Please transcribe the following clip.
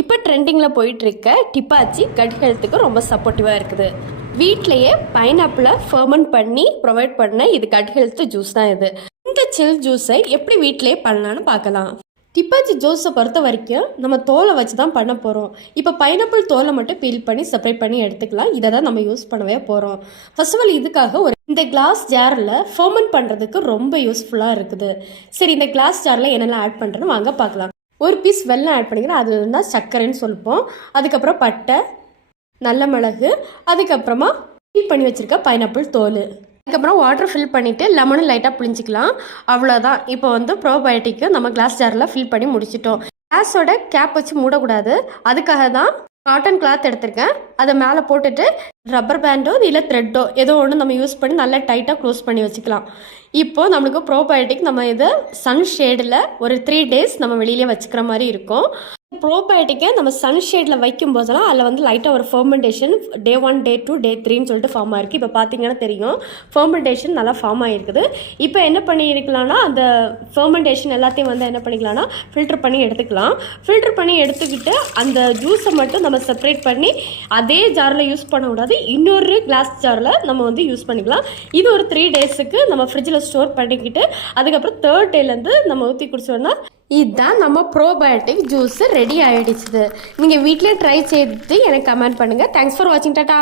இப்போ ட்ரெண்டிங்கில் போயிட்டுருக்க டிப்பாச்சி கட் ஹெல்த்துக்கு ரொம்ப சப்போர்ட்டிவாக இருக்குது. வீட்லேயே பைனாப்பிளை ஃபர்மெண்ட் பண்ணி ப்ரொவைட் பண்ண இது கட் ஹெல்த் ஜூஸ் தான் இது. இந்த சில் ஜூஸை எப்படி வீட்டிலேயே பண்ணலான்னு பார்க்கலாம். டிப்பாச்சி ஜூஸை பொறுத்த வரைக்கும் நம்ம தோலை வச்சு தான் பண்ண போகிறோம். இப்போ பைனாப்பிள் தோலை மட்டும் பீல் பண்ணி செப்பரேட் பண்ணி எடுத்துக்கலாம். இதை தான் நம்ம யூஸ் பண்ணவே போகிறோம். ஃபர்ஸ்ட் ஆஃப் ஆல் இதுக்காக இந்த கிளாஸ் ஜாரில் ஃபர்மெண்ட் பண்ணுறதுக்கு ரொம்ப யூஸ்ஃபுல்லாக இருக்குது. சரி, இந்த கிளாஸ் ஜாரில் என்னெல்லாம் ஆட் பண்ணுறேன்னு வாங்க பார்க்கலாம். ஒரு பீஸ் வெல்லம் ஆட் பண்ணிக்கிறேன். அது இருந்தால் சர்க்கரைன்னு சொல்லிப்போம். அதுக்கப்புறம் பட்டை, நல்ல மிளகு, அதுக்கப்புறமா ஃபில் பண்ணி வச்சுருக்க பைனாப்பிள் தோல், அதுக்கப்புறம் வாட்டர் ஃபில் பண்ணிவிட்டு லெமனும் லைட்டாக புளிஞ்சிக்கலாம். அவ்வளோதான். இப்போ ப்ரோபயோட்டிக்கு நம்ம கிளாஸ் ஜாரில் ஃபில் பண்ணி முடிச்சிட்டோம். கிளாஸோட கேப் வச்சு மூடக்கூடாது. அதுக்காக தான் காட்டன் கிளாத் எடுத்திருக்கேன். அதை மேலே போட்டுட்டு ரப்பர் பேண்டோ இல்லை த்ரெட்டோ ஏதோ ஒன்று நம்ம யூஸ் பண்ணி நல்லா டைட்டாக க்ளோஸ் பண்ணி வச்சுக்கலாம். இப்போது நம்மளுக்கு ப்ரோபயோட்டிக் நம்ம இதை சன் ஷேடில் ஒரு 3 days நம்ம வெளியிலே வச்சுக்கிற மாதிரி இருக்கும். ப்ரோபயோட்டிக்கை நம்ம சன் ஷேடில் வைக்கும் போதெல்லாம் அதில் லைட்டாக ஒரு ஃபர்மெண்டேஷன் Day 1 Day 2 Day 3ன்னு சொல்லிட்டு ஃபார்ம் ஆகிருக்கு. இப்போ பார்த்தீங்கன்னா தெரியும், ஃபர்மெண்டேஷன் நல்லா ஃபார்ம் ஆகிருக்குது. இப்போ என்ன பண்ணியிருக்கலாம்னா அந்த ஃபர்மெண்டேஷன் எல்லாத்தையும் என்ன பண்ணிக்கலாம்னா ஃபில்டர் பண்ணி எடுத்துக்கலாம். ஃபில்டர் பண்ணி எடுத்துக்கிட்டு அந்த ஜூஸை மட்டும் நம்ம செப்பரேட் பண்ணி அதே ஜாரில் யூஸ் பண்ணக்கூடாது, இன்னொரு கிளாஸ் ஜாரில் நம்ம யூஸ் பண்ணிக்கலாம். இது ஒரு 3 daysக்கு நம்ம ஃப்ரிட்ஜில் ஸ்டோர் பண்ணிக்கிட்டு அதுக்கப்புறம் 3rd டேலேருந்து நம்ம ஊற்றி குடிச்சோன்னா இதுதான் நம்ம ப்ரோபயோட்டிக் ஜூஸ் ரெடி ஆகிடுச்சு. நீங்கள் வீட்டிலே ட்ரை செய்து எனக்கு கமெண்ட் பண்ணுங்கள். தேங்க்ஸ் ஃபார் வாட்சிங். டாடா.